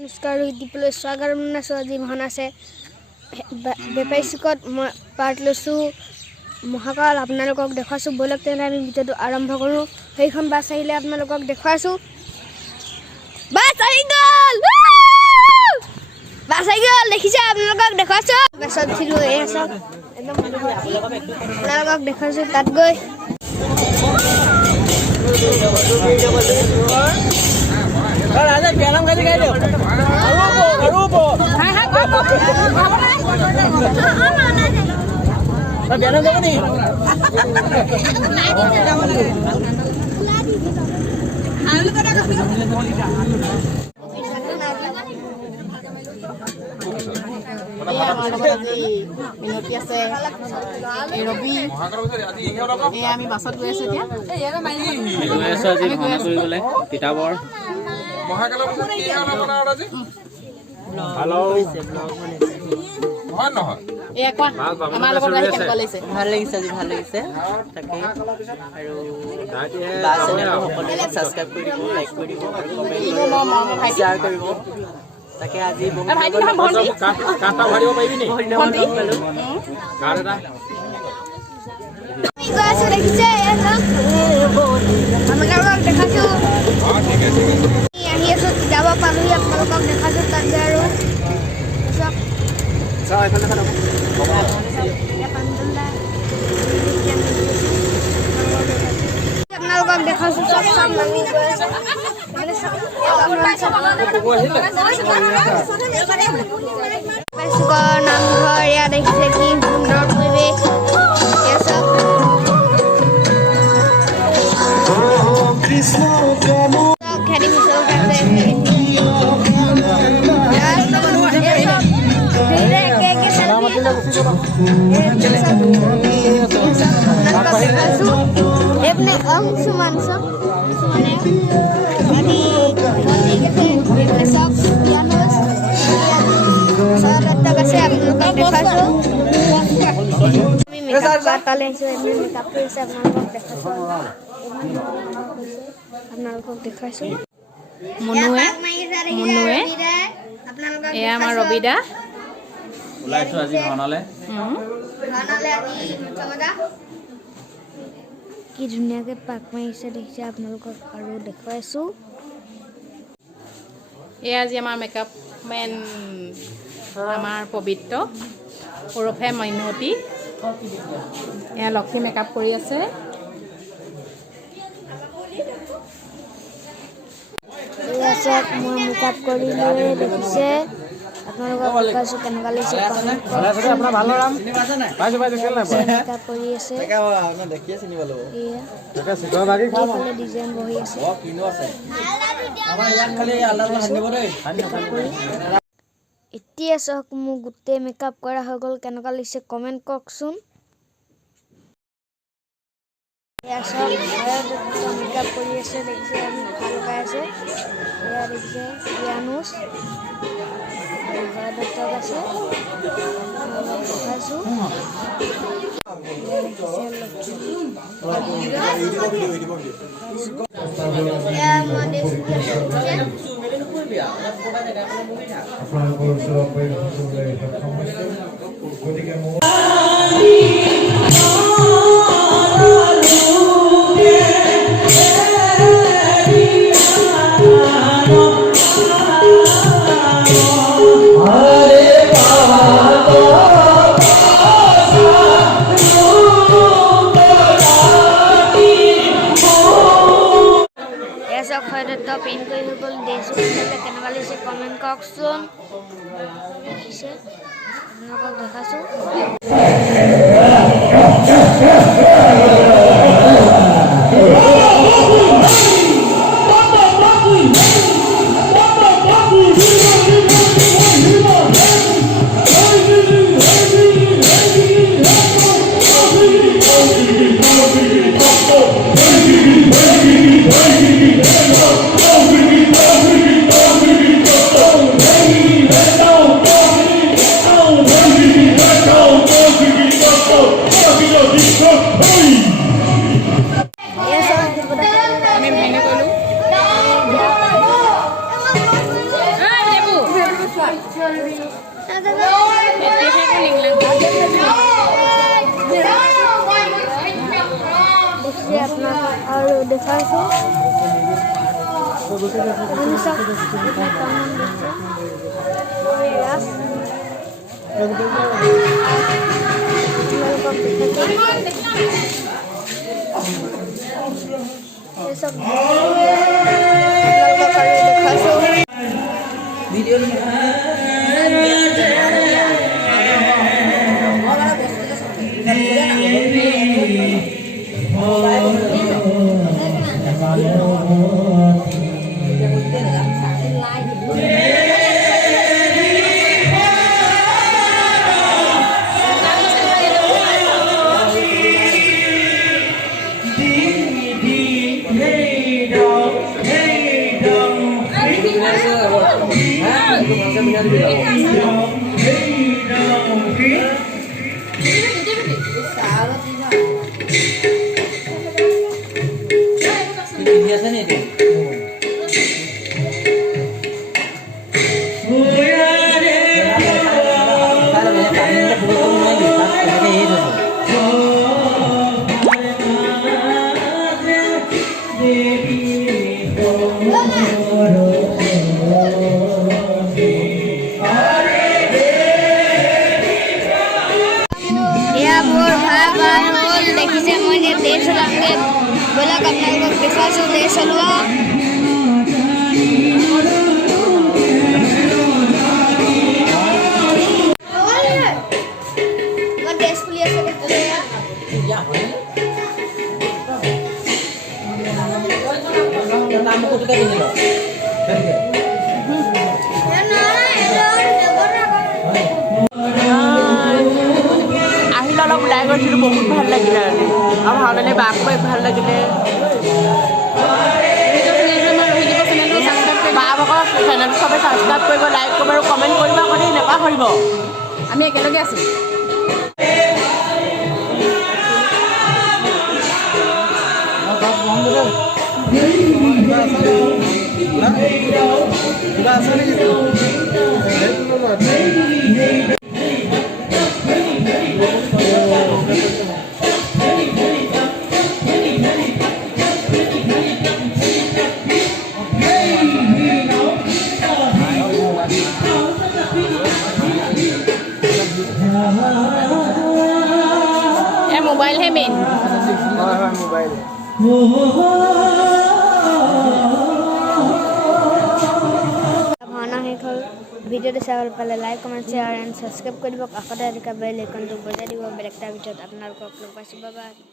নমস্কাৰ দীপলৈ স্বাগতম জনাইছোঁ। আজি ভাওনা আছে বেপাৰী চুকত মই পাৰ্ট লৈছোঁ। মহাকাল আপোনালোকক দেখুৱাইছোঁ। ব'লক তেনে আমি ভিডিঅ'টো আৰম্ভ কৰোঁ। সেইখন বাছ আহিলে আপোনালোকক দেখুৱাইছোঁ। বাছ আহি গ'ল, বাছ আহি গ'ল, দেখিছে আপোনালোকক দেখুৱাইছোঁ। বাছত উঠিলোঁ, এয়া চাওক একদম আপোনালোকক দেখুৱাইছোঁ তাত গৈ। Ada biaram kali kali. Arubo. Hai hai. Biaram apa nih? মিনতি আছে ৰবি আমি বাছত গৈ আছো এতিয়া আজি ভাওনা কৰিবলৈ তিতাবৰ মহাকালৰ পিছত কি গান আপোনাৰ আজি হেল্ল' হয় নহয় এয়া কোৱা আমাৰ লগত আহি কেনেকুৱা লাগিছে? ভাল লাগিছে, আজি ভাল লাগিছে তাকে আৰু বাছ সকলোৱে ছাবস্ক্ৰাইব কৰি দিব, লাইক কৰি দিব আৰু কমেণ্ট শ্বেয়াৰ কৰিব। তাকে আজি বহুত কাটা ভাৰিব পাৰিবি নি কাৰ এটা দেখিছে আপোনালোকক দেখাইছোঁ। আহি আছোঁ, যাব পালোহি, আপোনালোকক দেখাইছোঁ তাত যে আৰু আপোনালোকক দেখাইছোঁ। চব চব নামি গৈ আছে। নামঘৰ এয়া দেখিছে কি সুন্দৰ পৰিৱেশ। আপোনালোকক দেখাইছোঁ। মনুৱে এয়া আমাৰ ৰবিদা ওলাইছোঁ আজি ভাওনালৈ। কি ধুনীয়াকৈ পাক মাৰিছে দেখিছে আপোনালোকক আৰু দেখুৱাইছোঁ। এয়া আজি আমাৰ মেকআপ মেন আমাৰ পবিত্ৰ ওৰফে মইনতি। এয়া লক্ষী মেকআপ কৰি আছে। মই মেকআপ কৰি লৈ দেখিছে আপোনালোকক দেখুৱাইছোঁ কেনেকুৱা লাগিছে। মেকআপ কৰি আছে, ডিজাইন বহি আছে। এতিয়া চাওক মোৰ গোটেই মেকআপ কৰা হৈ গ'ল। কেনেকুৱা লাগিছে কমেণ্ট কৰকচোন। এয়া চাওক মেকআপ কৰি আছে দেখিছে, ভাল লগাই আছে। এয়া দেখিছে জ্ঞানুষ দত্তক আছে দেখাইছোঁ। পেইণ্ট কৰি হৈ গ'ল। ড্ৰেছটো কেনেকুৱা লাগিছে কমেণ্ট কৰকচোন। দেখিছে আপোনালোকক দেখাইছোঁ। আপোনাক আৰু দেখাইছোঁ মোৰ ভাই হ'ল দেখিছে মই যে দেশ চলাওঁগৈ ব'লক আপোনালোকক দেখুৱাইছোঁ দেশ চলোৱা দেশ খুলি আছে অলপ ওলাই গৈছিলোঁ বহুত ভাল লাগিলে আৰু ভাওনালৈ বাঘ পাই ভাল লাগিলে বাঘসকলক চেনেলটো চবে ছাবস্ক্ৰাইব কৰিব লাইক কৰিব আৰু কমেণ্ট কৰিব আকৌ দেই নাপাহৰিব আমি একেলগে আছোঁ মোবাইলহে মেইন মোবাইল ভাওনা শেষ হ'ল ভিডিঅ'টো চাই ভাল পালে like comment share and subscribe কৰি দিব কাষতে থকা বেল আইকনটো বজাই দিব বেলেগ এটা ভিডিঅ'ত আপোনালোকক লগ পাইছোঁ বাই বাই